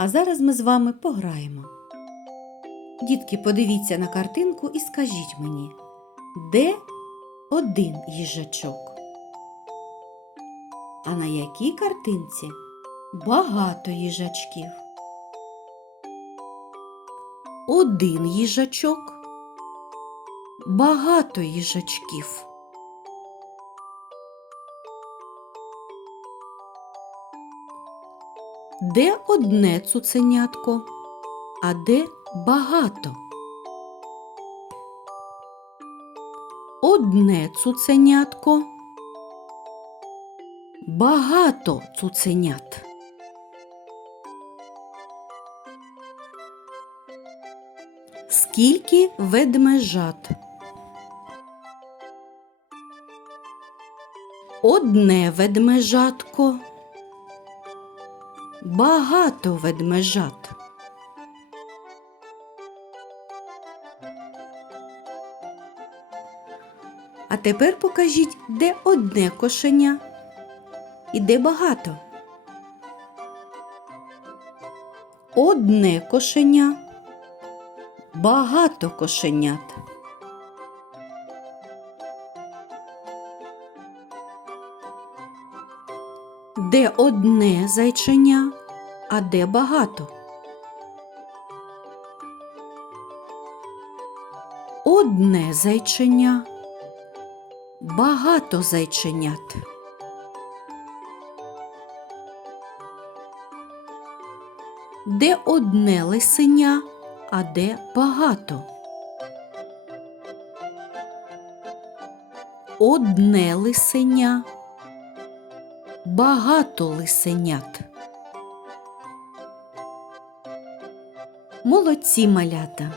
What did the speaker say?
А зараз ми з вами пограємо. Дітки, подивіться на картинку і скажіть мені, де один їжачок? А на якій картинці багато їжачків? Один їжачок, багато їжачків. Де одне цуценятко, а де багато? Одне цуценятко, багато цуценят. Скільки ведмежат? Одне ведмежатко. Багато ведмежат. А тепер покажіть, де одне кошеня і де багато. Одне кошеня, багато кошенят. Де одне зайченя, а де багато? Одне зайченя, багато зайченят. Де одне лисеня, а де багато? Одне лисеня, багато лисенят. Молодці малята!